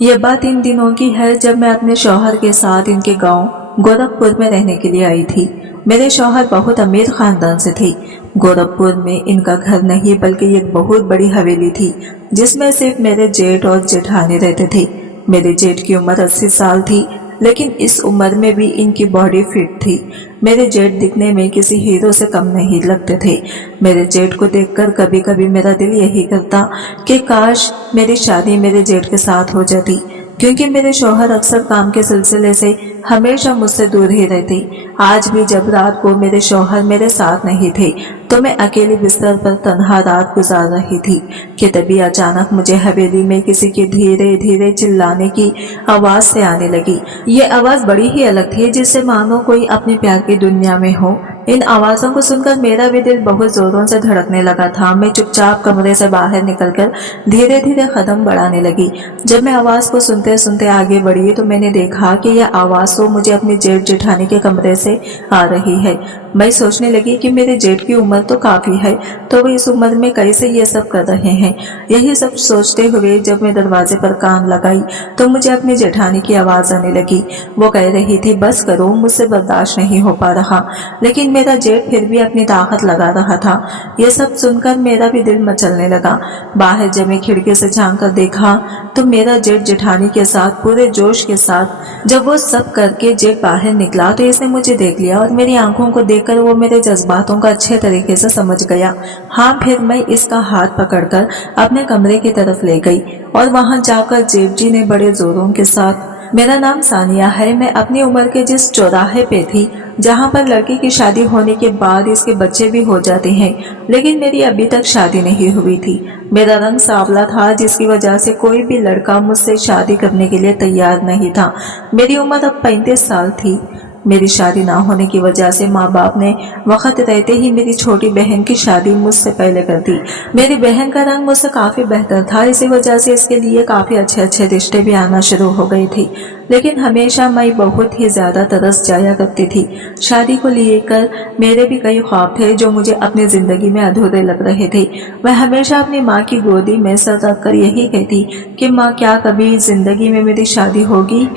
ये बात इन दिनों की है जब मैं अपने शौहर के साथ इनके गांव गोरखपुर में रहने के लिए आई थी। मेरे शौहर बहुत अमीर खानदान से थे। गोरखपुर में इनका घर नहीं बल्कि एक बहुत बड़ी हवेली थी जिसमें सिर्फ मेरे जेठ और जेठानी रहते थे। मेरे जेठ की उम्र 80 साल थी, लेकिन इस उम्र में भी इनकी बॉडी फिट थी। मेरे जेठ दिखने में किसी हीरो से कम नहीं लगते थे। मेरे जेठ को देखकर कभी कभी मेरा दिल यही करता कि काश मेरी शादी मेरे जेठ के साथ हो जाती, क्योंकि मेरे शौहर अक्सर काम के सिलसिले से हमेशा मुझसे दूर ही रहते। आज भी जब रात को मेरे शौहर मेरे साथ नहीं थे तो मैं अकेले बिस्तर पर तन्हा रात गुजार रही थी कि तभी अचानक मुझे हवेली में किसी के धीरे धीरे चिल्लाने की आवाज से आने लगी। ये आवाज बड़ी ही अलग थी, जिससे मानो कोई अपने प्यार की दुनिया में हो। इन आवाजों को सुनकर मेरा भी दिल बहुत जोरों से धड़कने लगा था। मैं चुपचाप कमरे से बाहर निकलकर धीरे धीरे कदम बढ़ाने लगी। जब मैं आवाज को सुनते सुनते आगे बढ़ी तो मैंने देखा कि यह आवाज तो मुझे अपनी जेठ जेठानी के कमरे से आ रही है। मैं सोचने लगी कि मेरे जेठ की उम्र तो काफी है, तो वो इस उम्र में कैसे ये सब कर रहे हैं। यही सब सोचते हुए जब मैं दरवाजे पर कान लगाई तो मुझे अपनी जेठानी की आवाज आने लगी। वो कह रही थी, बस करो, मुझसे बर्दाश्त नहीं हो पा रहा। लेकिन मेरा जेठ फिर भी अपनी ताकत लगा रहा था। ये सब सुनकर मेरा भी दिल मचलने लगा। बाहर जब मैं खिड़की से झांक कर देखा तो मेरा जेठ जेठानी के साथ पूरे जोश के साथ जब वो सब करके जेठ बाहर निकला तो इसने मुझे देख लिया और मेरी आंखों को देखकर वो मेरे जज्बातों का अच्छे तरीके से समझ गया। हाँ, फिर मैं इसका हाथ पकड़कर अपने कमरे की तरफ ले गई और वहां जाकर जेठ जी ने बड़े जोरों के साथ, मेरा नाम सानिया है, मैं अपनी उम्र के जिस चौराहे पे थी जहाँ पर लड़की की शादी होने के बाद इसके बच्चे भी हो जाते हैं, लेकिन मेरी अभी तक शादी नहीं हुई थी। मेरा रंग सांवला था जिसकी वजह से कोई भी लड़का मुझसे शादी करने के लिए तैयार नहीं था। मेरी उम्र अब 35 साल थी। मेरी शादी ना होने की वजह से माँ बाप ने वक्त रहते ही मेरी छोटी बहन की शादी मुझसे पहले कर दी। मेरी बहन का रंग मुझसे काफी बेहतर था, इसी वजह से इसके लिए काफी अच्छे अच्छे रिश्ते भी आना शुरू हो गए थे। लेकिन हमेशा मैं बहुत ही ज्यादा तरस जाया करती थी। शादी को लेकर मेरे भी कई ख्वाब थे जो मुझे अपनी जिंदगी में अधूरे लग रहे थे। मैं हमेशा अपनी माँ की गोदी में सर रख कर यही कहती कि माँ, क्या कभी जिंदगी में मेरी शादी होगी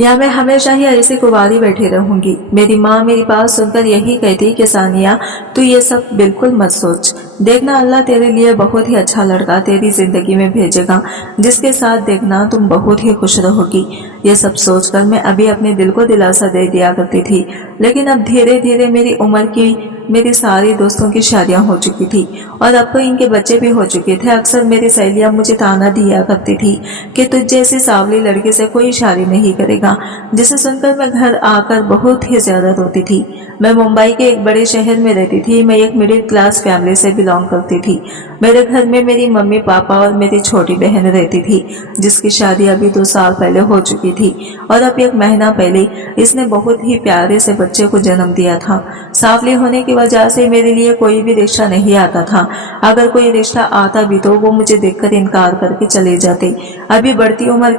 या मैं हमेशा ही ऐसे कुंवारी बैठी रहूंगी। मेरी माँ मेरी बात सुनकर यही कहती कि सानिया, तू ये सब बिल्कुल मत सोच। देखना, अल्लाह तेरे लिए बहुत ही अच्छा लड़का तेरी जिंदगी में भेजेगा जिसके साथ देखना तुम बहुत ही खुश रहोगी। ये सब सोचकर मैं अभी अपने दिल को दिलासा दे दिया करती थी। लेकिन अब धीरे धीरे मेरी उम्र की मेरी सारी दोस्तों की शादियां हो चुकी थी और अब तो इनके बच्चे भी हो चुके थे। अक्सर मेरी सहेलियां मुझे ताना दिया करती थी कि तुझ जैसी सांवली लड़की से कोई शादी नहीं करेगा, जिसे सुनकर मैं घर आकर बहुत ही ज्यादा रोती थी। मैं मुंबई के एक बड़े शहर में रहती थी। मैं एक मिडिल क्लास फैमिली से बिलोंग करती थी। मेरे घर में मेरी मम्मी पापा और मेरी छोटी बहन रहती थी जिसकी शादी अभी 2 साल पहले हो चुकी थी और अब 1 महीना पहले इसने बहुत ही प्यारे से बच्चे को जन्म दिया था। सांवली होने की वजह से मेरे लिए कोई भी रिश्ता नहीं आता था। अगर कोई रिश्ता आता भी तो वो मुझे देखकर इनकार करके चले जाते। अभी बढ़ती उम्र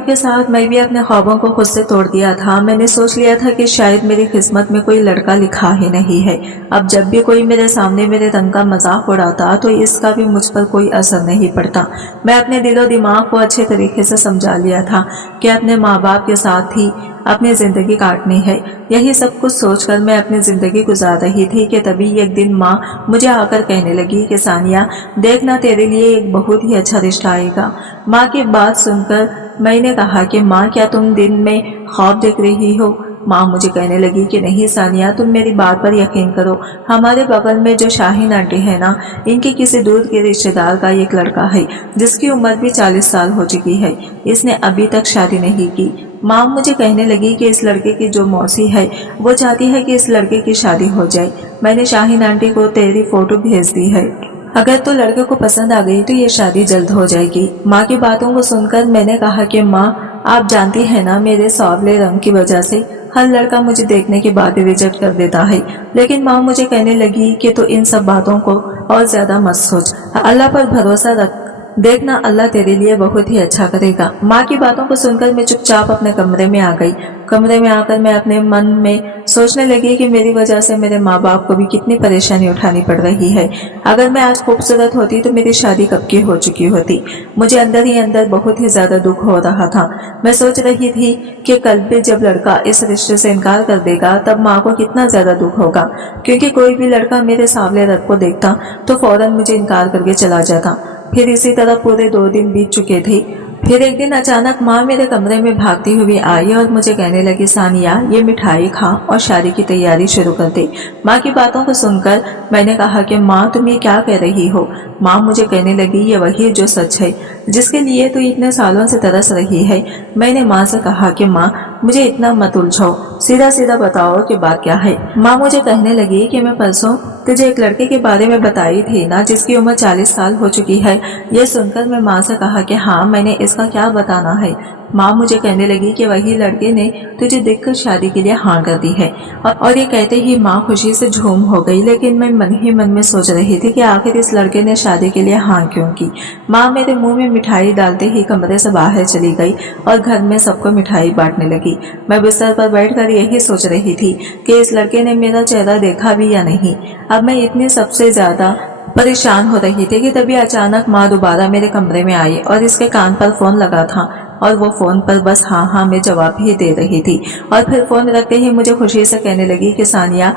के साथ मैं भी अपने ख्वाबों को खुद से तोड़ दिया था। मैंने सोच लिया था कि शायद मेरी किस्मत में कोई लड़का लिखा ही नहीं है। अब जब भी कोई मेरे सामने मेरे रंग का मजाक उड़ाता तो इसका भी मुझ पर कोई असर नहीं पड़ता। मैं अपने दिलो दिमाग को अच्छे तरीके से समझा लिया था कि अपने माँ बाप के साथ ही अपनी जिंदगी काटनी है। यही सब कुछ सोचकर मैं अपनी जिंदगी गुजार रही थी कि तभी एक दिन माँ मुझे आकर कहने लगी कि सानिया, देखना, तेरे लिए एक बहुत ही अच्छा रिश्ता आएगा। माँ की बात सुनकर मैंने कहा कि माँ, क्या तुम दिन में ख्वाब देख रही हो? माँ मुझे कहने लगी कि नहीं सानिया, तुम मेरी बात पर यकीन करो। हमारे बगल में जो शाहीन आंटी है ना, इनके किसी दूर के रिश्तेदार का एक लड़का है जिसकी उम्र भी 40 साल हो चुकी है। इसने अभी तक शादी नहीं की। माँ मुझे कहने लगी कि इस लड़के की जो मौसी है वो चाहती है कि इस लड़के की शादी हो जाए। मैंने शाहीन आंटी को तेरी फोटो भेज दी है। अगर तो लड़के को पसंद आ गई तो ये शादी जल्द हो जाएगी। माँ की बातों को सुनकर मैंने कहा कि माँ, आप जानती है ना, मेरे सांवले रंग की वजह से हर लड़का मुझे देखने के बाद रिजेक्ट कर देता है। लेकिन माँ मुझे कहने लगी कि तो इन सब बातों को और ज्यादा मत सोच, अल्लाह पर भरोसा रख, देखना, अल्लाह तेरे लिए बहुत ही अच्छा करेगा। माँ की बातों को सुनकर मैं चुपचाप अपने कमरे में आ गई। कमरे में आकर मैं अपने मन में सोचने लगी कि मेरी वजह से मेरे माँ बाप को भी कितनी परेशानी उठानी पड़ रही है। अगर मैं आज खूबसूरत होती तो मेरी शादी कब की हो चुकी होती। मुझे अंदर ही अंदर बहुत ही ज्यादा दुख हो रहा था। मैं सोच रही थी कि कल भी जब लड़का इस रिश्ते से इनकार कर देगा तब माँ को कितना ज्यादा दुख होगा, क्योंकि कोई भी लड़का मेरे सांवले रंग को देखता तो फौरन मुझे इनकार करके चला जाता। फिर इसी तरह पूरे 2 दिन बीत चुके थे। फिर एक दिन अचानक माँ मेरे कमरे में भागती हुई आई और मुझे कहने लगी, सानिया ये मिठाई खा और शादी की तैयारी शुरू कर दे। माँ की बातों को सुनकर मैंने कहा कि माँ तुम ये क्या कह रही हो। माँ मुझे कहने लगी, ये वही जो सच है जिसके लिए तू इतने सालों से तरस रही है। मैंने माँ से कहा कि माँ मुझे इतना मत उलझाओ, सीधा सीधा बताओ कि बात क्या है। माँ मुझे कहने लगी कि मैं परसों तुझे एक लड़के के बारे में बताई थी ना, जिसकी उम्र 40 साल हो चुकी है। ये सुनकर मैं माँ से कहा कि हाँ, मैंने इसका क्या बताना है। माँ मुझे कहने लगी कि वही लड़के ने तुझे देखकर शादी के लिए हाँ कर दी है। और ये कहते ही माँ खुशी से झूम हो गई। लेकिन मैं मन ही मन में सोच रही थी कि आखिर इस लड़के ने शादी के लिए हाँ क्यों की। माँ मेरे मुंह में मिठाई डालते ही कमरे से बाहर चली गई और घर में सबको मिठाई बांटने लगी। मैं बिस्तर पर बैठकर यही सोच रही थी कि इस लड़के ने मेरा चेहरा देखा भी या नहीं। अब मैं इतनी सबसे ज्यादा परेशान हो रही थी कि तभी अचानक माँ दोबारा मेरे कमरे में आई और इसके कान पर फोन लगा था और वो फोन पर बस हाँ हाँ में जवाब ही दे रही थी। और फिर फोन रखते ही मुझे खुशी से कहने लगी कि सानिया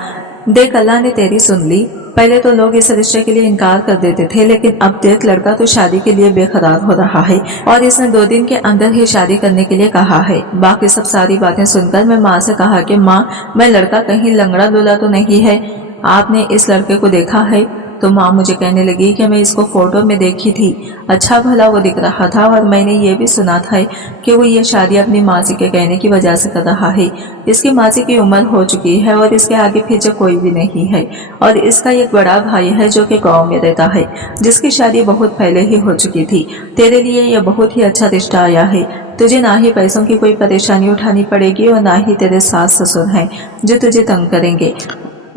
देख, अल्लाह ने तेरी सुन ली। पहले तो लोग इस रिश्ते के लिए इनकार कर देते थे, लेकिन अब देख लड़का तो शादी के लिए बेकरार हो रहा है और इसने 2 दिन के अंदर ही शादी करने के लिए कहा है। बाकी सब सारी बातें सुनकर मैं माँ से कहा कि माँ मैं लड़का कहीं लंगड़ा लूला तो नहीं है, आपने इस लड़के को देखा है। तो माँ मुझे कहने लगी कि मैं इसको फोटो में देखी थी, अच्छा भला वो दिख रहा था और मैंने ये भी सुना था कि वो ये शादी अपनी मासी के कहने की वजह से कर रहा है। इसकी मासी की उम्र हो चुकी है और इसके आगे पीछे कोई भी नहीं है और इसका एक बड़ा भाई है जो कि गाँव में रहता है, जिसकी शादी बहुत पहले ही हो चुकी थी। तेरे लिए यह बहुत ही अच्छा रिश्ता आया है। तुझे ना ही पैसों की कोई परेशानी उठानी पड़ेगी और ना ही तेरे सास ससुर हैं जो तुझे तंग करेंगे।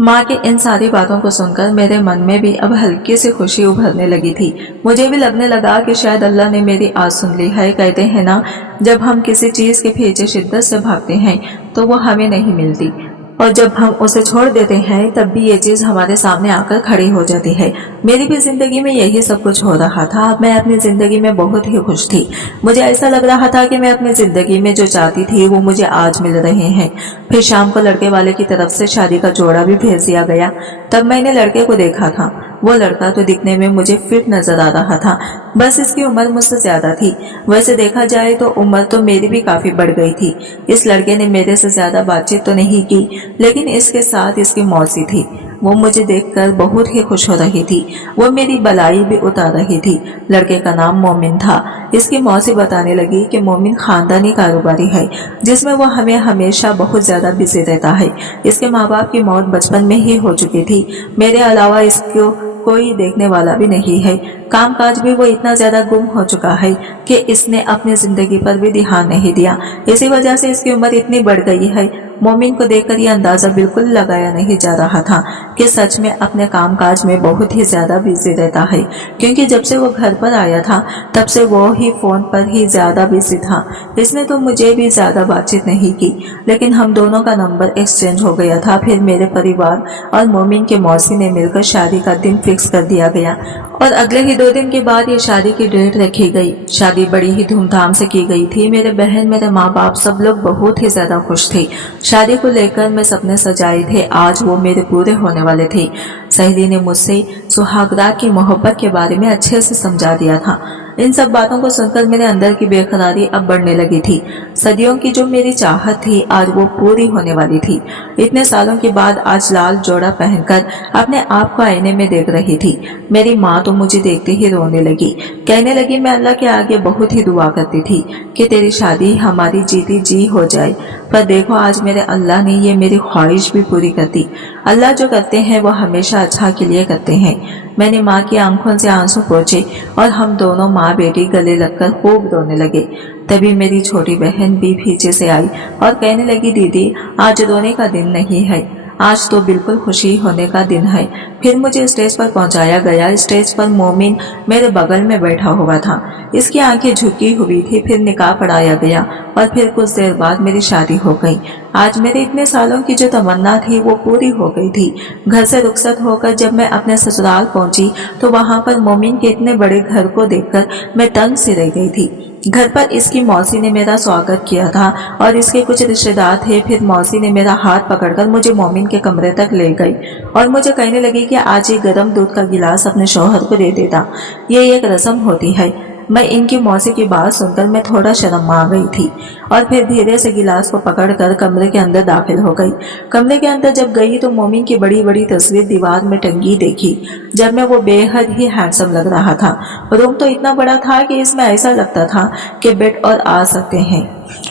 माँ की इन सारी बातों को सुनकर मेरे मन में भी अब हल्की सी खुशी उभरने लगी थी। मुझे भी लगने लगा कि शायद अल्लाह ने मेरी आस सुन ली है। कहते हैं ना, जब हम किसी चीज के पीछे शिद्दत से भागते हैं तो वो हमें नहीं मिलती, और जब हम उसे छोड़ देते हैं तब भी ये चीज हमारे सामने आकर खड़ी हो जाती है। मेरी भी जिंदगी में यही सब कुछ हो रहा था। मैं अपनी जिंदगी में बहुत ही खुश थी। मुझे ऐसा लग रहा था कि मैं अपनी जिंदगी में जो चाहती थी वो मुझे आज मिल रहे हैं। फिर शाम को लड़के वाले की तरफ से शादी का जोड़ा भी भेज दिया गया। तब मैंने लड़के को देखा था। वो लड़का तो दिखने में मुझे फिट नजर आ रहा था, बस इसकी उम्र मुझसे ज्यादा थी। वैसे देखा जाए तो उम्र तो मेरी भी काफी बढ़ गई थी। इस लड़के ने मेरे से ज्यादा बातचीत तो नहीं की, लेकिन इसके साथ इसकी मौसी थी। वो मुझे देखकर बहुत ही खुश हो रही थी। वो मेरी बलाई भी उतार रही थी। लड़के का नाम मोमिन था। इसकी मौसी बताने लगी कि मोमिन खानदानी कारोबारी है, जिसमें वो हमें हमेशा बहुत ज्यादा बिजी रहता है। इसके माँ बाप की मौत बचपन में ही हो चुकी थी। मेरे अलावा इसको कोई देखने वाला भी नहीं है। कामकाज भी वो इतना ज्यादा गुम हो चुका है कि इसने अपनी जिंदगी पर भी ध्यान नहीं दिया। इसी वजह से इसकी उम्र इतनी बढ़ गई है। मोमिन को देखकर ये अंदाजा बिल्कुल लगाया नहीं जा रहा था कि सच में अपने कामकाज में बहुत ही ज्यादा बिजी रहता है, क्योंकि जब से वो घर पर आया था तब से वो ही फोन पर ही ज्यादा बिजी था। इसने तो मुझे भी ज्यादा बातचीत नहीं की, लेकिन हम दोनों का नंबर एक्सचेंज हो गया था। फिर मेरे परिवार और मोमिन के मौसी ने मिलकर शादी का दिन फिक्स कर दिया गया और अगले ही 2 दिन के बाद ये शादी की डेट रखी गई। शादी बड़ी ही धूमधाम से की गई थी। मेरे बहन, मेरे माँ बाप सब लोग बहुत ही ज्यादा खुश थे। शादी को लेकर मैं सपने सजाए थे, आज वो मेरे पूरे होने वाले थे। सहेली ने मुझसे सुहागरात की मोहब्बत के बारे में अच्छे से समझा दिया था। इन सब बातों को सुनकर मेरे अंदर की बेकरारी अब बढ़ने लगी थी। सदियों की जो मेरी चाहत थी आज वो पूरी होने वाली थी। इतने सालों के बाद आज लाल जोड़ा पहनकर अपने आप को आईने में देख रही थी। मेरी माँ तो मुझे देखते ही रोने लगी। कहने लगी, मैं अल्लाह के आगे बहुत ही दुआ करती थी कि तेरी शादी हमारी जीती जी हो जाए, पर देखो आज मेरे अल्लाह ने ये मेरी ख्वाहिश भी पूरी कर दी। अल्लाह जो करते हैं वो हमेशा अच्छा के लिए करते हैं। मैंने माँ की आंखों से आंसू पोंछे और हम दोनों माँ बेटी गले लगकर खूब रोने लगे। तभी मेरी छोटी बहन भी पीछे से आई और कहने लगी, दीदी आज रोने का दिन नहीं है, आज तो बिल्कुल खुशी होने का दिन है। फिर मुझे स्टेज पर पहुंचाया गया। स्टेज पर मोमिन मेरे बगल में बैठा हुआ था। इसकी आंखें झुकी हुई थी। फिर निकाह पढ़ाया गया और फिर कुछ देर बाद मेरी शादी हो गई। आज मेरे इतने सालों की जो तमन्ना थी वो पूरी हो गई थी। घर से रुखसत होकर जब मैं अपने ससुराल पहुंची तो वहां पर मोमिन के इतने बड़े घर को देखकर मैं दंग सी रह गई थी। घर पर इसकी मौसी ने मेरा स्वागत किया था और इसके कुछ रिश्तेदार थे। फिर मौसी ने मेरा हाथ पकड़कर मुझे मोमिन के कमरे तक ले गई और मुझे कहने लगी कि आज ये गर्म दूध का गिलास अपने शौहर को दे देता, ये एक रस्म होती है। मैं इनकी मौसी की बात सुनकर मैं थोड़ा शर्म आ गई थी और फिर धीरे से गिलास को पकड़कर कमरे के अंदर दाखिल हो गई। कमरे के अंदर जब गई तो मोमिन की बड़ी बड़ी तस्वीर दीवार में टंगी देखी। जब मैं वो बेहद ही हैंडसम लग रहा था। रूम तो इतना बड़ा था कि इसमें ऐसा लगता था कि बेड और आ सकते हैं।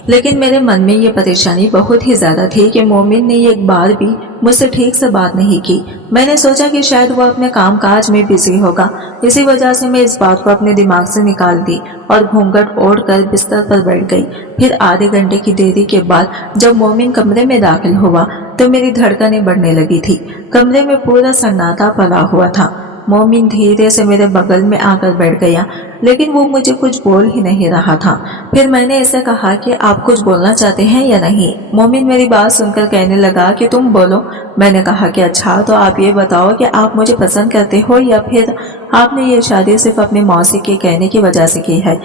लेकिन मेरे मन में ये परेशानी बहुत ही ज्यादा थी कि मोमिन ने एक बार भी मुझसे ठीक से बात नहीं की। मैंने सोचा कि शायद वो अपने कामकाज में बिजी होगा। इसी वजह से मैं इस बात को अपने दिमाग से निकाल दी और घूंघट ओढ़कर बिस्तर पर बैठ गई। फिर आधे घंटे की देरी के बाद जब मोमिन कमरे में दाखिल हुआ तो मेरी धड़कनें बढ़ने लगी थी। कमरे में पूरा सन्नाटा फैला हुआ था। मोमिन धीरे से मेरे बगल में आकर बैठ गया, लेकिन वो मुझे कुछ बोल ही नहीं रहा था। फिर मैंने इसे कहा कि आप कुछ बोलना चाहते हैं या नहीं। मोमिन मेरी बात सुनकर कहने लगा कि तुम बोलो। मैंने कहा कि अच्छा, तो आप ये बताओ कि आप मुझे पसंद करते हो या फिर आपने ये शादी सिर्फ अपनी मौसी के कहने की वजह से की है।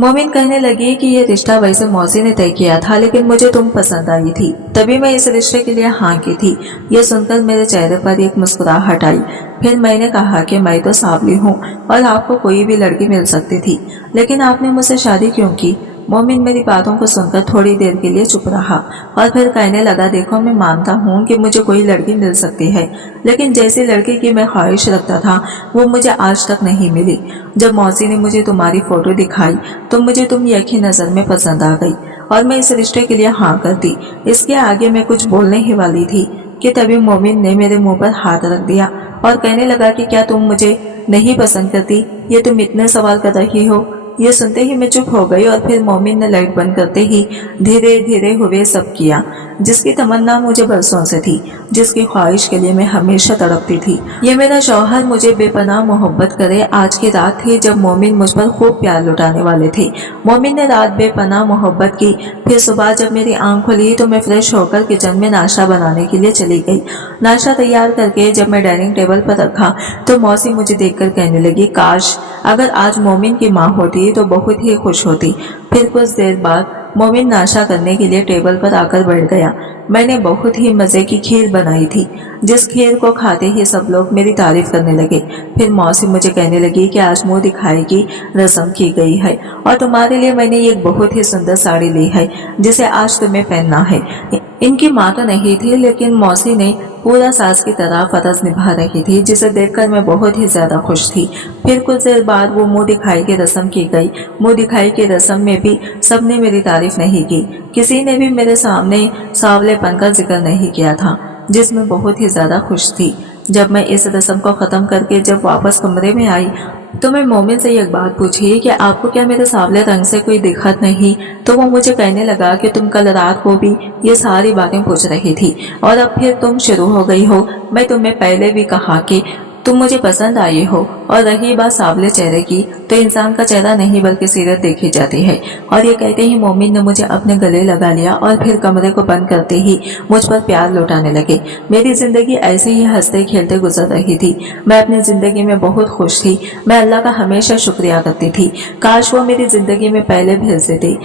मोमिन कहने लगी कि ये रिश्ता वैसे मौसी ने तय किया था, लेकिन मुझे तुम पसंद आई थी, तभी मैं इस रिश्ते के लिए हाँ की थी। ये सुनकर मेरे चेहरे पर एक मुस्कुराहट आई। फिर मैंने कहा कि मैं तो सांवली हूँ और आपको कोई भी लड़की मिल सकती थी, लेकिन आपने मुझसे शादी क्यों की। मोमिन मेरी बातों को सुनकर थोड़ी देर के लिए चुप रहा और फिर कहने लगा, देखो मैं मानता हूँ कि मुझे कोई लड़की मिल सकती है, लेकिन जैसी लड़की की मैं ख्वाहिश रखता था वो मुझे आज तक नहीं मिली। जब मौसी ने मुझे तुम्हारी फोटो दिखाई तो मुझे तुम एक ही नज़र में पसंद आ गई और मैं इस रिश्ते के लिए हाँ कर दी। इसके आगे मैं कुछ बोलने ही वाली थी कि तभी मोमिन ने मेरे मुंह पर हाथ रख दिया और कहने लगा कि क्या तुम मुझे नहीं पसंद करती, ये तुम इतने सवाल कर रही हो। ये सुनते ही मैं चुप हो गई और फिर मोमिन ने लाइट बंद करते ही धीरे धीरे हुए सब किया। जिसकी तमन्ना मुझे बरसों से थी, जिसकी ख्वाहिश के लिए मैं हमेशा तड़पती थी, ये मेरा शौहर मुझे बेपनाह मोहब्बत करे। आज की रात थी जब मोमिन मुझ पर खूब प्यार लुटाने वाले थे। मोमिन ने रात बेपनाह मोहब्बत की। फिर सुबह जब मेरी आंख खुली तो मैं फ्रेश होकर किचन में नाश्ता बनाने के लिए चली गई। नाश्ता तैयार करके जब मैं डाइनिंग टेबल पर रखा तो मौसी मुझे देखकर कहने लगी, काश अगर आज मोमिन की माँ होती तो बहुत ही खुश होती। फिर कुछ देर बाद मोमिन नाश्ता करने के लिए टेबल पर आकर बैठ गया। मैंने बहुत ही मज़े की खीर बनाई थी, जिस खीर को खाते ही सब लोग मेरी तारीफ करने लगे। फिर मौसी मुझे कहने लगी कि आज मुंह दिखाई की रस्म की गई है और तुम्हारे लिए मैंने एक बहुत ही सुंदर साड़ी ली है जिसे आज तुम्हें पहनना है। इनकी माँ तो नहीं थी, लेकिन मौसी ने पूरा सास की तरह फर्ज निभा रही थी, जिसे देखकर मैं बहुत ही ज्यादा खुश थी। फिर कुछ देर बाद वो मुंह दिखाई की रस्म की गई। मुंह दिखाई की रस्म में भी सबने मेरी तारीफ नहीं की। किसी ने भी मेरे सामने सांवलेपन का जिक्र नहीं किया था, जिसमें बहुत ही ज्यादा खुश थी। जब मैं इस रस्म को खत्म करके जब वापस कमरे में आई तो मैं मोमिन से एक बात पूछी कि आपको क्या मेरे सांवले रंग से कोई दिक्कत नहीं। तो वो मुझे कहने लगा कि तुम कल रात को भी ये सारी बातें पूछ रही थी और अब फिर तुम शुरू हो गई हो। मैं तुम्हें पहले भी कहा कि तुम मुझे पसंद आई हो। और रही बात सांवले चेहरे की, तो इंसान का चेहरा नहीं बल्कि सीरत देखी जाती है। और ये कहते ही मोमिन ने मुझे अपने गले लगा लिया और फिर कमरे को बंद करते ही मुझ पर प्यार लौटाने लगे। मेरी जिंदगी ऐसे ही हंसते खेलते गुजर रही थी। मैं अपनी जिंदगी में बहुत खुश थी। मैं अल्लाह का हमेशा शुक्रिया करती थी। काश वो मेरी जिंदगी में पहले भेज देती,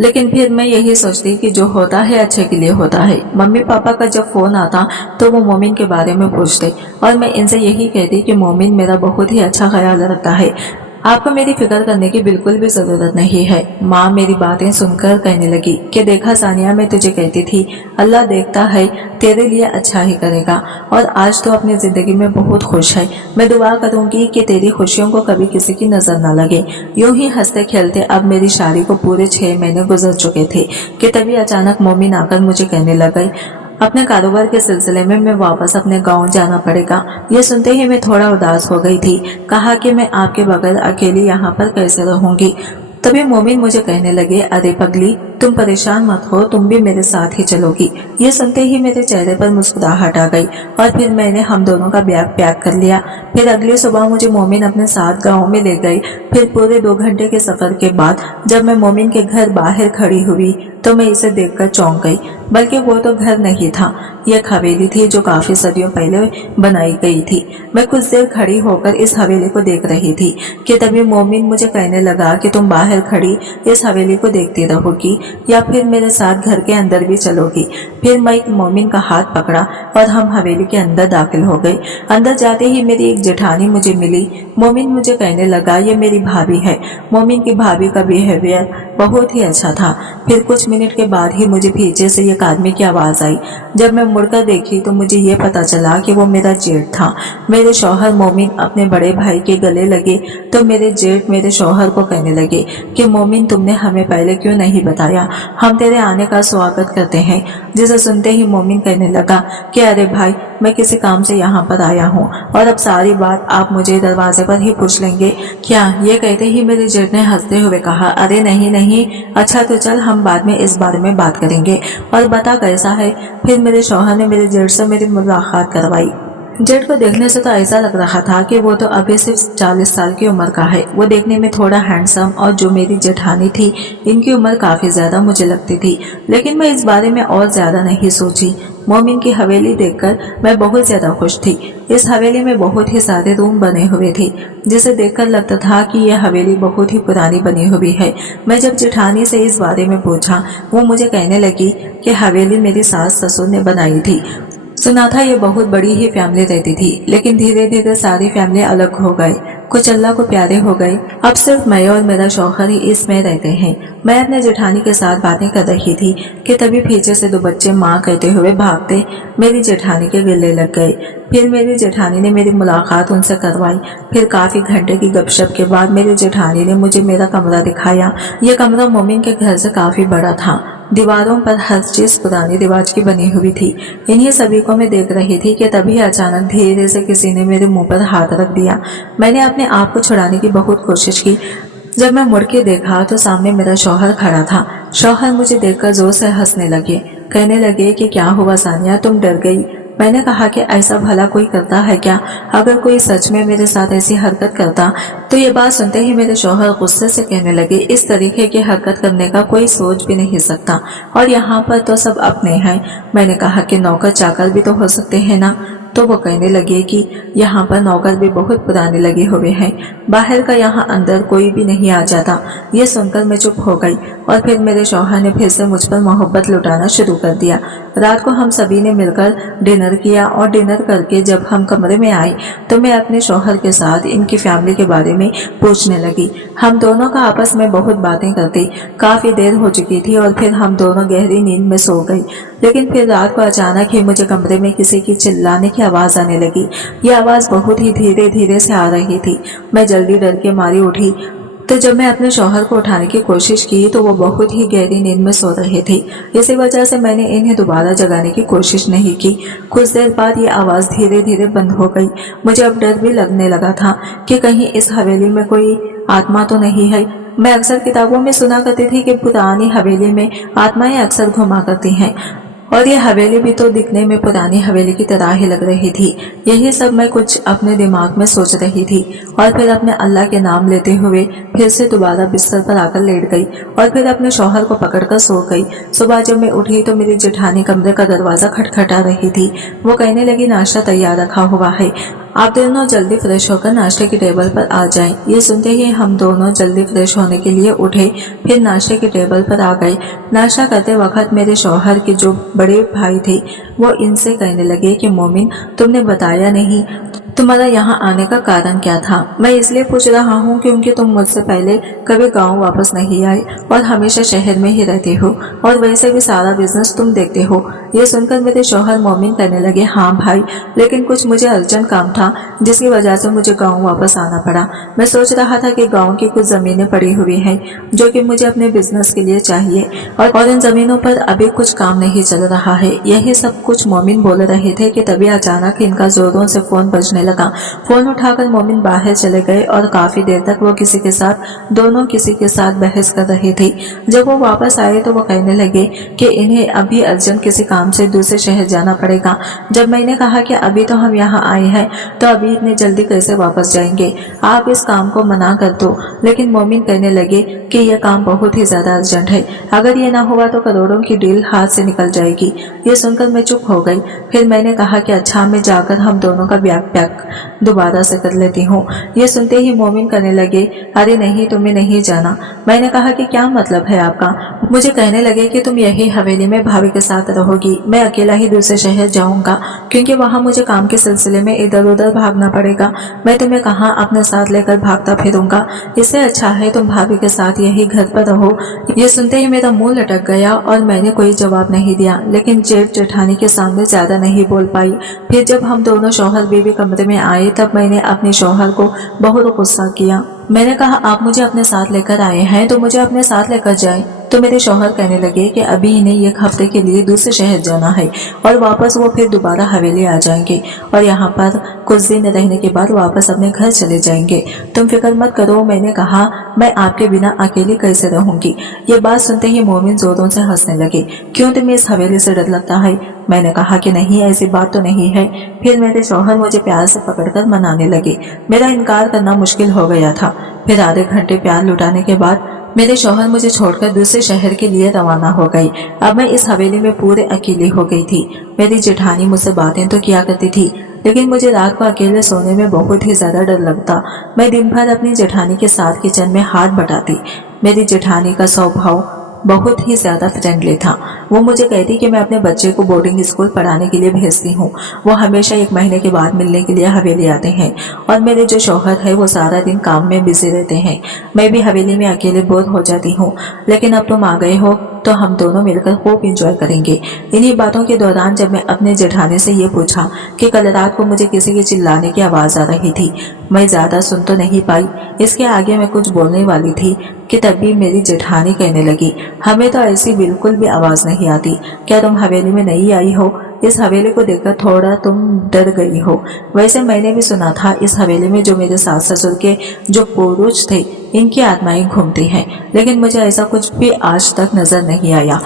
लेकिन फिर मैं यही सोचती कि जो होता है अच्छे के लिए होता है। मम्मी पापा का जब फोन आता तो वो मोमिन के बारे में पूछते और मैं इनसे यही कहती कि मोमिन मेरा बहुत ही अच्छा ख्याल रखता है, आपको मेरी फिक्र करने की बिल्कुल भी जरूरत नहीं है। माँ मेरी बातें सुनकर कहने लगी कि देखा सानिया, मैं तुझे कहती थी अल्लाह देखता है, तेरे लिए अच्छा ही करेगा और आज तो अपनी जिंदगी में बहुत खुश है। मैं दुआ करूंगी कि तेरी खुशियों को कभी किसी की नजर न लगे। यूं ही हंसते खेलते अब मेरी शादी को पूरे 6 महीने गुजर चुके थे कि तभी अचानक मोमिन आकर मुझे कहने लगे अपने कारोबार के सिलसिले में मैं वापस अपने गांव जाना पड़ेगा। ये सुनते ही मैं थोड़ा उदास हो गई थी। कहा कि मैं आपके बगैर अकेली यहाँ पर कैसे रहूंगी। तभी मोमिन मुझे कहने लगे, अरे पगली, तुम परेशान मत हो, तुम भी मेरे साथ ही चलोगी। ये सुनते ही मेरे चेहरे पर मुस्कुराहट आ गई और फिर मैंने हम दोनों का बैग पैक कर लिया। फिर अगली सुबह मुझे मोमिन अपने साथ गाँव में ले गई। फिर पूरे 2 घंटे के सफर के बाद जब मैं मोमिन के घर बाहर खड़ी हुई तो मैं इसे देखकर चौंक गई। बल्कि वो तो घर नहीं था, यह एक हवेली थी जो काफी सदियों पहले बनाई गई थी। मैं कुछ देर खड़ी होकर इस हवेली को देख रही थी कि तभी मोमिन मुझे कहने लगा कि तुम बाहर खड़ी इस हवेली को देखती रहोगी या फिर मेरे साथ घर के अंदर भी चलोगी। फिर मैं मोमिन का हाथ पकड़ा और हम हवेली के अंदर दाखिल हो गए। अंदर जाते ही मेरी एक जेठानी मुझे मिली। मोमिन मुझे कहने लगा ये मेरी भाभी है। मोमिन की भाभी का बिहेवियर बहुत ही अच्छा था। फिर कुछ मिनट के बाद ही मुझे पीछे से एक आदमी की आवाज आई। जब मैं मुड़कर देखी तो मुझे ये पता चला कि वो मेरा जेठ था। मेरे शौहर मोमिन अपने बड़े भाई के गले लगे तो मेरे जेठ मेरे शौहर को कहने लगे कि मोमिन तुमने हमें पहले क्यों नहीं बताया, हम तेरे आने का स्वागत करते हैं। जिसे सुनते ही मोमिन कहने लगा कि अरे भाई, मैं किसी काम से यहाँ पर आया हूँ और अब सारी बात आप मुझे दरवाजे पर ही पूछ लेंगे क्या। ये कहते ही मेरे जेठ ने हंसते हुए कहा अरे नहीं नहीं, अच्छा तो चल हम बाद में इस बारे में बात करेंगे और बता कैसा है। फिर मेरे शौहर ने मेरे जेठ से मेरी मुलाकात करवाई। जेठ को देखने से तो ऐसा लग रहा था कि वो तो अभी सिर्फ 40 साल की उम्र का है। वो देखने में थोड़ा हैंडसम और जो मेरी जेठानी थी इनकी उम्र काफी ज्यादा मुझे लगती थी, लेकिन मैं इस बारे में और ज्यादा नहीं सोची। मोमिन की हवेली देखकर मैं बहुत ज्यादा खुश थी। इस हवेली में बहुत ही सारे रूम बने हुए थे जिसे देखकर लगता था कि यह हवेली बहुत ही पुरानी बनी हुई है। मैं जब जेठानी से इस बारे में पूछा वो मुझे कहने लगी कि हवेली मेरी सास ससुर ने बनाई थी। सुना था ये बहुत बड़ी ही फैमिली रहती थी, लेकिन धीरे धीरे सारी फैमिली अलग हो गए, कुछ अल्लाह को प्यारे हो गए। अब सिर्फ मैं और मेरा शौहर ही इसमें रहते हैं। मैं अपने जेठानी के साथ बातें कर रही थी कि तभी पीछे से 2 बच्चे माँ कहते हुए भागते मेरी जेठानी के गले लग गए। फिर मेरी जेठानी ने मेरी मुलाकात उनसे करवाई। फिर काफी घंटे की गपशप के बाद मेरी जेठानी ने मुझे मेरा कमरा दिखाया। यह कमरा मोमिन के घर से काफी बड़ा था। दीवारों पर हर चीज पुरानी रिवाज की बनी हुई थी। इन्हीं सभी को मैं देख रही थी कि तभी अचानक धीरे से किसी ने मेरे मुंह पर हाथ रख दिया। मैंने अपने आप को छुड़ाने की बहुत कोशिश की। जब मैं मुड़ के देखा तो सामने मेरा शौहर खड़ा था। शौहर मुझे देखकर जोर से हंसने लगे, कहने लगे कि क्या हुआ सानिया, तुम डर गई। मैंने कहा कि ऐसा भला कोई करता है क्या? अगर कोई सच में मेरे साथ ऐसी हरकत करता तो ये बात सुनते ही मेरे शौहर गुस्से से कहने लगे इस तरीके की हरकत करने का कोई सोच भी नहीं सकता, और यहाँ पर तो सब अपने हैं। मैंने कहा कि नौकर चाकर भी तो हो सकते हैं ना। तो वो कहने लगे कि यहाँ पर नौकर भी बहुत पुराने लगे हुए हैं, बाहर का यहाँ अंदर कोई भी नहीं आ जाता। ये सुनकर मैं चुप हो गई और फिर मेरे शौहर ने फिर से मुझ पर मोहब्बत लुटाना शुरू कर दिया। रात को हम सभी ने मिलकर डिनर किया और डिनर करके जब हम कमरे में आए तो मैं अपने शौहर के साथ इनकी फैमिली के बारे में पूछने लगी। हम दोनों का आपस में बहुत बातें करते काफी देर हो चुकी थी और फिर हम दोनों गहरी नींद में सो गई। लेकिन फिर रात को अचानक ही मुझे कमरे में किसी की चिल्लाने की आवाज आने लगी। ये आवाज बहुत ही धीरे धीरे से आ रही थी। मैं जल्दी डर के मारी उठी तो जब मैं अपने शौहर को उठाने की कोशिश की तो वो बहुत ही गहरी नींद में सो रहे थे। इसी वजह से मैंने इन्हें दोबारा जगाने की कोशिश नहीं की। कुछ देर बाद ये आवाज धीरे धीरे बंद हो गई। मुझे अब डर भी लगने लगा था कि कहीं इस हवेली में कोई आत्मा तो नहीं है। मैं अक्सर किताबों में सुना करती थी कि पुरानी हवेली में आत्माएं अक्सर घुमा करती हैं, और ये हवेली भी तो दिखने में पुरानी हवेली की तरह ही लग रही थी। यही सब मैं कुछ अपने दिमाग में सोच रही थी और फिर अपने अल्लाह के नाम लेते हुए फिर से दोबारा बिस्तर पर आकर लेट गई और फिर अपने शौहर को पकड़कर सो गई। सुबह जब मैं उठी तो मेरी जेठानी कमरे का दरवाजा खटखटा रही थी। वो कहने लगी नाश्ता तैयार रखा हुआ है, आप दोनों जल्दी फ्रेश होकर नाश्ते की टेबल पर आ जाएं। ये सुनते ही हम दोनों जल्दी फ्रेश होने के लिए उठे, फिर नाश्ते की टेबल पर आ गए। नाश्ता करते वक्त मेरे शौहर के जो बड़े भाई थे वो इनसे कहने लगे कि मोमिन, तुमने बताया नहीं तुम्हारा यहाँ आने का कारण क्या था। मैं इसलिए पूछ रहा हूँ क्योंकि तुम मुझसे पहले कभी गांव वापस नहीं आए और हमेशा शहर में ही रहते हो, और वैसे भी सारा बिजनेस तुम देखते हो। ये सुनकर मेरे शौहर मोमिन करने लगे, हाँ भाई, लेकिन कुछ मुझे अर्जेंट काम था जिसकी वजह से मुझे गाँव वापस आना पड़ा। मैं सोच रहा था कि गाँव की कुछ जमीनें पड़ी हुई हैं जो कि मुझे अपने बिजनेस के लिए चाहिए और इन जमीनों पर अभी कुछ काम नहीं चल रहा है। यही सब कुछ मोमिन बोल रहे थे कि तभी अचानक इनका जोरों से फोन बजने लगा। फोन उठाकर मोमिन बाहर चले गए और काफी देर तक वो दोनों किसी के साथ बहस कर रहे थे। जब वो वापस आए तो वो कहने लगे कि इन्हें अभी अर्जेंट किसी काम से दूसरे शहर जाना पड़ेगा। जब मैंने कहा कि अभी तो हम यहाँ आए हैं तो अभी इतनी जल्दी कैसे वापस जाएंगे, आप इस काम को मना कर दो। लेकिन मोमिन कहने लगे कि यह काम बहुत ही ज्यादा अर्जेंट है, अगर ये ना हुआ तो करोड़ों की डील हाथ से निकल जाएगी। ये सुनकर मैं चुप हो गई। फिर मैंने कहा कि अच्छा, मैं जाकर हम दोनों का बैग पैक दोबारा से कर लेती हूँ। ये सुनते ही मोमिन कहने लगे, अरे नहीं, तुम्हें नहीं जाना। मैंने कहा कि क्या मतलब है आपका? मुझे कहने लगे कि तुम यही हवेली में भाभी के साथ रहोगी, मैं अकेला ही दूसरे शहर जाऊंगा क्योंकि वहाँ मुझे काम के सिलसिले में इधर उधर भागना पड़ेगा। मैं तुम्हें कहाँ अपने साथ लेकर भागता फिरूंगा, इससे अच्छा है तुम भाभी के साथ यही घर पर रहो। ये सुनते ही मेरा मुंह लटक गया और मैंने कोई जवाब नहीं दिया, लेकिन जेठ जेठानी के सामने ज्यादा नहीं बोल पाई। फिर जब हम दोनों शौहर बीवी कमरे में आए तब मैंने अपने शौहर को बहुत गुस्सा किया। मैंने कहा, आप मुझे अपने साथ लेकर आए हैं तो मुझे अपने साथ लेकर जाएं। तो मेरे शौहर कहने लगे कि अभी इन्हें एक हफ्ते के लिए दूसरे शहर जाना है और वापस वो फिर दोबारा हवेली आ जाएंगे और यहाँ पर कुछ दिन रहने के बाद वापस अपने घर चले जाएंगे। तुम फिक्र मत करो। मैंने कहा, मैं आपके बिना अकेली कैसे रहूंगी। ये बात सुनते ही मोमिन जोरों से हंसने लगे। क्यों तुम्हें इस हवेली से डर लगता है? मैंने कहा कि नहीं, ऐसी बात तो नहीं है। फिर मेरे शौहर मुझे प्यार से पकड़कर मनाने लगे। मेरा इनकार करना मुश्किल हो गया था। फिर आधे घंटे प्यार लुटाने के बाद मेरे शौहर मुझे छोड़कर दूसरे शहर के लिए रवाना हो गई। अब मैं इस हवेली में पूरे अकेली हो गई थी। मेरी जेठानी मुझसे बातें तो किया करती थी, लेकिन मुझे रात को अकेले सोने में बहुत ही ज्यादा डर लगता। मैं दिन भर अपनी जेठानी के साथ किचन में हाथ बटाती। मेरी जेठानी का स्वभाव बहुत ही ज्यादा फ्रेंडली था। वो मुझे कहती कि मैं अपने बच्चे को बोर्डिंग स्कूल पढ़ाने के लिए भेजती हूँ। वो हमेशा 1 महीने के बाद मिलने के लिए हवेली आते हैं और मेरे जो शौहर है वो सारा दिन काम में बिजी रहते हैं। मैं भी हवेली में अकेले बोर हो जाती हूँ, लेकिन अब तुम आ गए हो तो हम दोनों मिलकर खूब एंजॉय करेंगे। इन्हीं बातों के दौरान जब मैं अपने जेठानी से ये पूछा कि कल रात को मुझे किसी के चिल्लाने की आवाज आ रही थी, मैं ज्यादा सुन तो नहीं पाई। इसके आगे मैं कुछ बोलने वाली थी कि तभी मेरी जेठानी कहने लगी, हमें तो ऐसी बिल्कुल भी आवाज नहीं आती। क्या तुम हवेली में नहीं आई हो? इस हवेली को देखकर थोड़ा तुम डर गई हो। वैसे मैंने भी सुना था इस हवेली में जो मेरे सास ससुर के जो पुरुष थे इनकी आत्माएं घूमती हैं, लेकिन मुझे ऐसा कुछ भी आज तक नजर नहीं आया।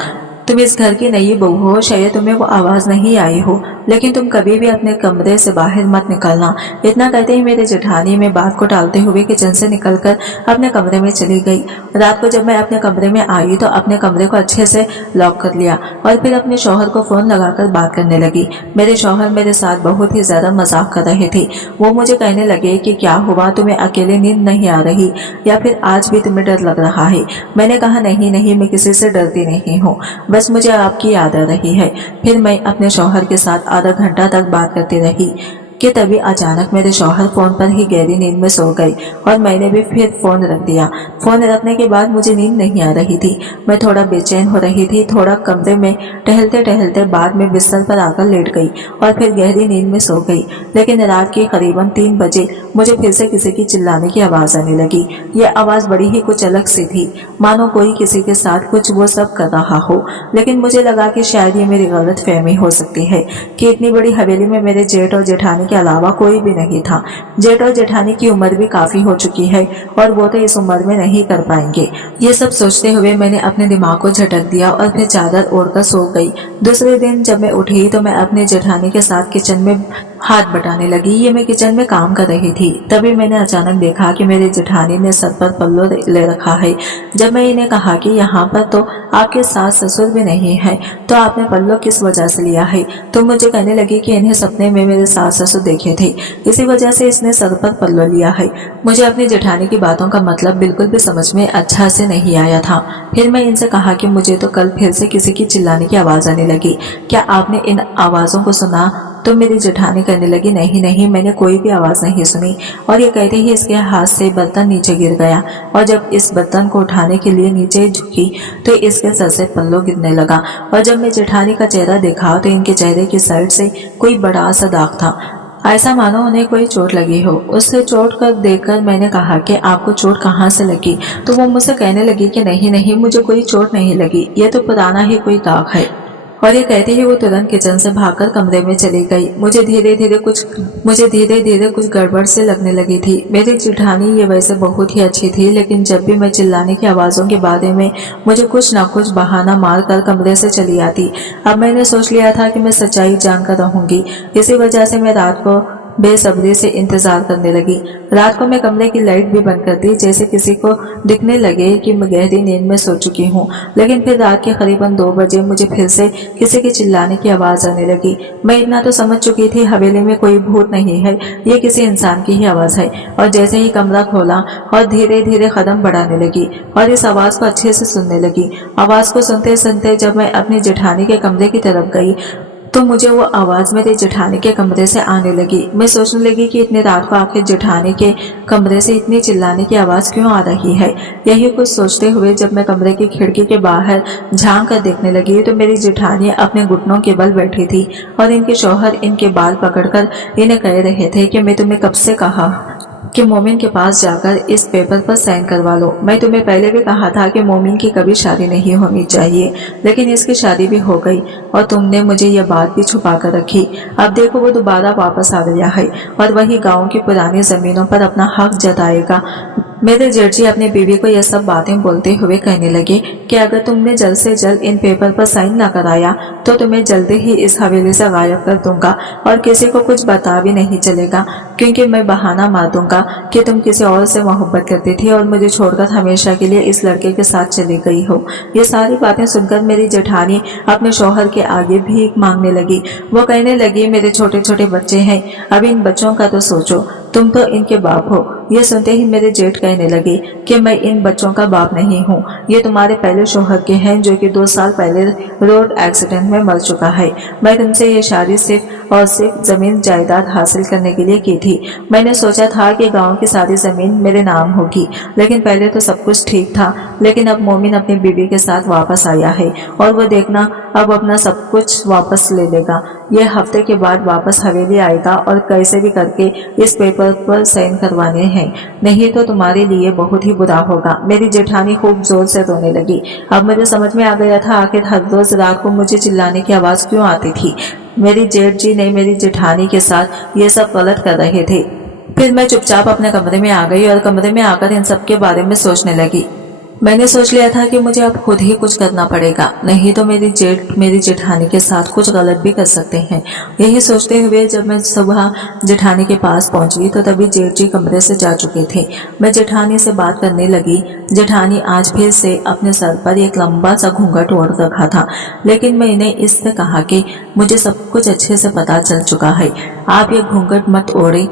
तुम इस घर की नई बहू हो, शायद तुम्हें वो आवाज नहीं आई हो, लेकिन तुम कभी भी अपने कमरे से बाहर मत निकलना। इतना कहते ही मेरे जेठानी में बात को टालते हुए किचन से निकलकर अपने कमरे में चली गई। रात को जब मैं अपने कमरे में आई तो अपने कमरे को अच्छे से लॉक कर लिया और फिर अपने शौहर को फोन लगाकर बात करने लगी। मेरे शौहर मेरे साथ बहुत ही ज्यादा मजाक कर रहे थे। वो मुझे कहने लगे कि क्या हुआ, तुम्हें अकेले नींद नहीं आ रही या फिर आज भी तुम्हें डर लग रहा है? मैंने कहा, नहीं नहीं, मैं किसी से डरती नहीं हूँ, बस मुझे आपकी याद आ रही है। फिर मैं अपने शौहर के साथ आधा घंटा तक बात करती रही कि तभी अचानक मेरे शौहर फोन पर ही गहरी नींद में सो गए और मैंने भी फिर फोन रख दिया। फोन रखने के बाद मुझे नींद नहीं आ रही थी। मैं थोड़ा बेचैन हो रही थी। थोड़ा कमरे में टहलते टहलते बाद में बिस्तर पर आकर लेट गई और फिर गहरी नींद में सो गई। लेकिन रात के करीबन 3 बजे मुझे फिर से किसी की चिल्लाने की आवाज आने लगी। यह आवाज बड़ी ही कुछ अलग सी थी, मानो कोई किसी के साथ कुछ वो सब कर रहा हो। लेकिन मुझे लगा कि शायद ये मेरी गलत फहमी हो सकती है कि इतनी बड़ी हवेली में मेरे जेठ और जेठानी के अलावा कोई भी नहीं था। जेठ और जेठानी की उम्र भी काफी हो चुकी है और वो तो इस उम्र में नहीं कर पाएंगे। ये सब सोचते हुए मैंने अपने दिमाग को झटक दिया और फिर चादर ओढ़कर सो गई। दूसरे दिन जब मैं उठी तो मैं अपने जेठानी के साथ किचन में हाथ बटाने लगी। ये मैं किचन में काम कर रही थी, तभी मैंने अचानक देखा कि मेरी जेठानी ने सर पर पल्लो ले रखा है। जब मैं इन्हें कहा कि यहाँ पर तो आपके सास ससुर भी नहीं है, तो आपने पल्लो किस वजह से लिया है, तो मुझे कहने लगी कि इन्हें सपने में मेरे सास ससुर देखे थे, इसी वजह से इसने सर पर पल्लो लिया है। मुझे अपनी जेठानी की बातों का मतलब बिल्कुल भी समझ में अच्छा से नहीं आया था। फिर मैं इनसे कहा कि मुझे तो कल फिर से किसी की चिल्लाने की आवाज आने लगी, क्या आपने इन आवाजों को सुना? तो मेरी जेठानी कहने लगी, नहीं नहीं, मैंने कोई भी आवाज नहीं सुनी। और ये कहते ही इसके हाथ से बर्तन नीचे गिर गया और जब इस बर्तन को उठाने के लिए नीचे झुकी तो इसके सर से पल्लू गिरने लगा। और जब मैं जेठानी का चेहरा देखा तो इनके चेहरे की साइड से कोई बड़ा सा दाग था, ऐसा मानो उन्हें कोई चोट लगी हो। उससे चोट कर देखकर मैंने कहा कि आपको चोट कहाँ से लगी? तो वो मुझसे कहने लगी कि नहीं नहीं, मुझे कोई चोट नहीं लगी, ये तो पुराना ही कोई दाग है। और ये कहते ही वो तुरंत किचन से भागकर कमरे में चली गई। मुझे धीरे धीरे कुछ गड़बड़ से लगने लगी थी। मेरी जेठानी ये वैसे बहुत ही अच्छी थी, लेकिन जब भी मैं चिल्लाने की आवाज़ों के बारे में मुझे कुछ न कुछ बहाना मार कर कमरे से चली आती। अब मैंने सोच लिया था कि मैं सच्चाई जानकर रहूंगी। इसी वजह से मैं रात को बेसब्री से इंतजार करने लगी। रात को मैं कमरे की लाइट भी बंद कर दी, जैसे किसी को दिखने लगे कि मैं गहरी नींद में सो चुकी हूँ। लेकिन फिर रात के करीबन 2 बजे मुझे फिर से किसी के चिल्लाने की आवाज आने लगी। मैं इतना तो समझ चुकी थी हवेली में कोई भूत नहीं है, ये किसी इंसान की ही आवाज है। और जैसे ही कमरा खोला और धीरे धीरे कदम बढ़ाने लगी और इस आवाज को अच्छे से सुनने लगी। आवाज को सुनते सुनते जब मैं अपनी जेठानी के कमरे की तरफ गई तो मुझे वो आवाज मेरे जेठानी के कमरे से आने लगी। मैं सोचने लगी कि इतनी रात को आखिर जेठानी के कमरे से इतनी चिल्लाने की आवाज क्यों आ रही है। यही कुछ सोचते हुए जब मैं कमरे की खिड़की के बाहर झांक कर देखने लगी तो मेरी जेठानी अपने घुटनों के बल बैठी थी और इनके शौहर इनके बाल पकड़कर इन्हें कह रहे थे कि मैं तुम्हें कब से कहा कि मोमिन के पास जाकर इस पेपर पर साइन करवा लो। मैं तुम्हें पहले भी कहा था कि मोमिन की कभी शादी नहीं होनी चाहिए, लेकिन इसकी शादी भी हो गई और तुमने मुझे यह बात भी छुपा कर रखी। अब देखो वो दोबारा वापस आ गया है और वही गांव की पुरानी जमीनों पर अपना हक जताएगा। मेरे जेठ जी अपनी बीवी को यह सब बातें बोलते हुए कहने लगे कि अगर तुमने जल्द से जल्द इन पेपर पर साइन न कराया तो तुम्हें जल्दी ही इस हवेली से गायब कर दूंगा और किसी को कुछ बता भी नहीं चलेगा, क्योंकि मैं बहाना मार दूंगा कि तुम किसी और से मोहब्बत करती थी और मुझे छोड़कर हमेशा के लिए इस लड़के के साथ चली गई हो। ये सारी बातें सुनकर मेरी जेठानी अपने शौहर के आगे भीख मांगने लगी। वो कहने लगी, मेरे छोटे छोटे बच्चे हैं, अब इन बच्चों का तो सोचो, तुम तो इनके बाप हो। ये सुनते ही मेरे जेठ कहने लगे कि मैं इन बच्चों का बाप नहीं हूँ, ये तुम्हारे पहले शौहर के हैं जो कि 2 साल पहले रोड एक्सीडेंट में मर चुका है। मैं तुमसे ये शादी सिर्फ और सिर्फ जमीन जायदाद हासिल करने के लिए की थी। मैंने सोचा था कि गांव की सारी जमीन मेरे नाम होगी, लेकिन पहले तो सब कुछ ठीक था, लेकिन अब मोमिन अपनी बीवी के साथ वापस आया है और वो देखना अब अपना सब कुछ वापस ले लेगा। ये हफ्ते के बाद वापस हवेली आएगा और कैसे भी करके इस पेपर पर साइन करवाने हैं, नहीं तो तुम्हारे लिए बहुत ही बुरा होगा। मेरी जेठानी खूब जोर से रोने लगी। अब मुझे समझ में आ गया था आखिर हर रोज रात को मुझे चिल्लाने की आवाज क्यों आती थी। मेरी जेठ जी ने मेरी जेठानी के साथ ये सब गलत कर रहे थे। फिर मैं चुपचाप अपने कमरे में आ गई और कमरे में आकर इन सब के बारे में सोचने लगी। मैंने सोच लिया था कि मुझे अब खुद ही कुछ करना पड़ेगा, नहीं तो मेरी जेठानी के साथ कुछ गलत भी कर सकते हैं। यही सोचते हुए जब मैं सुबह जेठानी के पास पहुंची तो तभी जेठ जी कमरे से जा चुके थे। मैं जेठानी से बात करने लगी। जेठानी आज फिर से अपने सर पर एक लंबा सा घूंघट ओढ़ रखा था, लेकिन मैंने इससे कहा कि मुझे सब कुछ अच्छे से पता चल चुका है, आप ये घूंघट मत ओढ़े।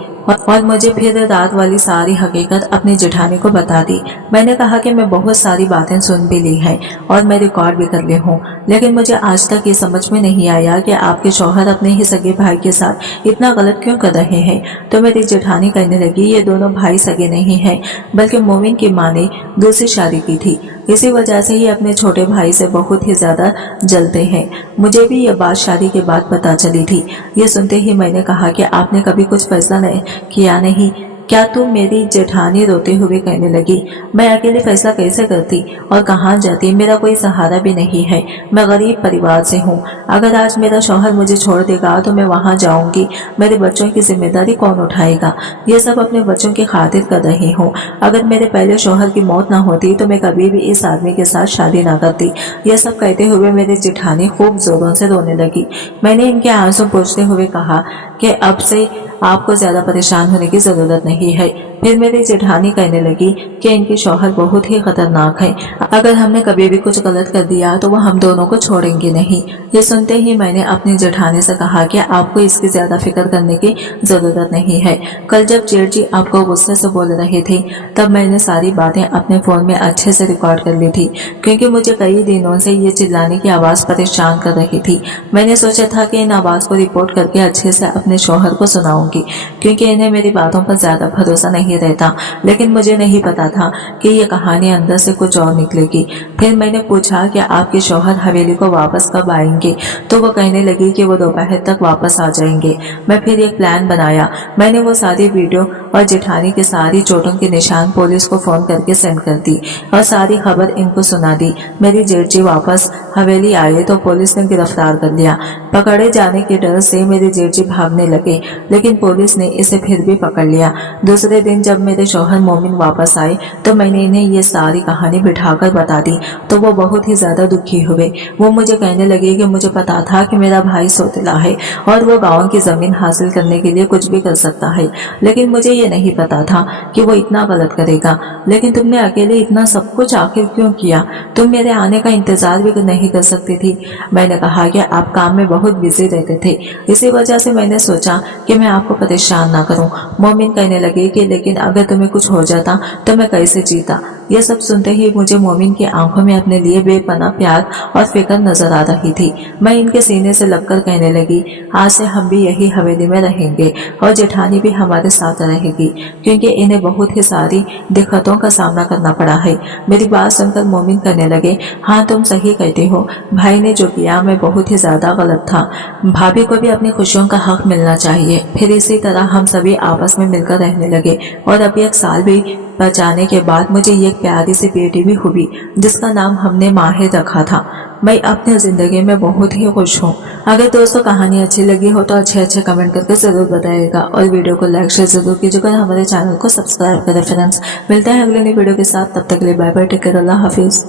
और मुझे फिर रात वाली सारी हकीकत अपनी जेठानी को बता दी। मैंने कहा कि मैं बहुत सारी बातें सुन भी ली हैं और मैं रिकॉर्ड भी कर ली हूँ, लेकिन मुझे आज तक ये समझ में नहीं आया कि आपके शौहर अपने ही सगे भाई के साथ इतना गलत क्यों कर रहे हैं। तो मेरी जेठानी कहने लगी, ये दोनों भाई सगे नहीं हैं, बल्कि मोमिन की माँ ने दूसरी शादी की थी, इसी वजह से ही अपने छोटे भाई से बहुत ही ज्यादा जलते हैं। मुझे भी ये बात शादी के बाद पता चली थी। ये सुनते ही मैंने कहा कि आपने कभी कुछ फैसला नहीं किया नहीं क्या? तुम मेरी जेठानी रोते हुए कहने लगी, मैं अकेले फैसला कैसे करती और कहाँ जाती, मेरा कोई सहारा भी नहीं है, मैं गरीब परिवार से हूँ। अगर आज मेरा शौहर मुझे छोड़ देगा तो मैं वहाँ जाऊंगी, मेरे बच्चों की जिम्मेदारी कौन उठाएगा? ये सब अपने बच्चों की खातिर कर रही हूँ। अगर मेरे पहले शौहर की मौत ना होती तो मैं कभी भी इस आदमी के साथ शादी ना करती। यह सब कहते हुए मेरी जेठानी खूब जोरों से रोने लगी। मैंने इनके आंसू पोंछते हुए कहा कि अब से आपको ज्यादा परेशान होने की जरूरत नहीं है, फिर मेरी जेठानी कहने लगी कि इनके शौहर बहुत ही खतरनाक है, अगर हमने कभी भी कुछ गलत कर दिया तो वो हम दोनों को छोड़ेंगे नहीं। ये सुनते ही मैंने अपनी जेठानी से कहा कि आपको इसकी ज्यादा फिक्र करने की जरूरत नहीं है। कल जब जेठ जी आपको गुस्से से बोल रहे थे तब मैंने सारी बातें अपने फोन में अच्छे से रिकॉर्ड कर ली थी, क्योंकि मुझे कई दिनों से ये चिल्लाने की आवाज परेशान कर रही थी। मैंने सोचा था कि इन आवाज को रिपोर्ट करके अच्छे से अपने शौहर को सुनाऊंगी, क्योंकि इन्हें मेरी बातों पर ज्यादा भरोसा नहीं रहता। लेकिन मुझे नहीं पता था कि ये कहानी अंदर से कुछ और निकलेगी। फिर मैंने पूछा कि आपके शौहर हवेली को वापस कब आएंगे, तो वो कहने लगी कि वो दोपहर तक वापस आ जाएंगे। मैं फिर एक प्लान बनाया। मैंने वो सारी वीडियो और जेठानी के सारी चोटों के निशान पुलिस को फोन करके सेंड कर दी और सारी खबर इनको सुना दी। मेरी जेठ जी वापस हवेली आए तो पुलिस ने गिरफ्तार कर लिया। पकड़े जाने के डर से मेरे जेठ जी भागने लगे, लेकिन पुलिस ने इसे फिर भी पकड़ लिया। दूसरे दिन जब मेरे शौहर मोमिन वापस आए तो मैंने इन्हें ये सारी कहानी बिठाकर बता दी, तो वो बहुत ही ज्यादा दुखी हुए। वो मुझे कहने लगे कि मुझे पता था कि मेरा भाई सौतेला है और वो गांव की जमीन हासिल करने के लिए कुछ भी कर सकता है, लेकिन मुझे ये नहीं पता था कि वो इतना गलत करेगा। लेकिन तुमने अकेले इतना सब कुछ आखिर क्यों किया? तुम मेरे आने का इंतजार भी नहीं कर सकती थी। मैंने कहा कि आप काम में बहुत बिजी रहते थे, इसी वजह से मैंने सोचा कि मैं आपको परेशान ना करूं। मोमिन कहने लगे कि लेकिन अगर तुम्हें कुछ हो जाता तो मैं कैसे जीता? यह सब सुनते ही मुझे मोमिन की आंखों में अपने लिए बेपनाह प्यार और फिक्र नजर आ रही थी। मैं इनके सीने से लगकर कहने लगी, आज से हम भी यही हवेली में रहेंगे और जेठानी भी हमारे साथ रहेगी, क्योंकि इन्हें बहुत ही सारी दिक्कतों का सामना करना पड़ा है। मेरी बात सुनकर मोमिन कहने लगे, हाँ तुम सही कहते हो, भाई ने जो किया मैं बहुत ही ज्यादा गलत था। भाभी को भी अपनी खुशियों का हक मिलना चाहिए। फिर इसी तरह हम सभी आपस में मिलकर रहने लगे और अभी 1 साल भी बचाने के बाद मुझे एक प्यारी सी बेटी भी हुई, जिसका नाम हमने माहिर रखा था। मैं अपनी जिंदगी में बहुत ही खुश हूँ। अगर दोस्तों कहानी अच्छी लगी हो तो अच्छे कमेंट करके जरूर बताइएगा और वीडियो को लाइक शेयर जरूर कीजिएगा। हमारे चैनल को सब्सक्राइब करें फ्रेंड्स। मिलते हैं अगले नई वीडियो के साथ, तब तक के लिए बाय बाय, टेक केयर, अल्लाह हाफिज।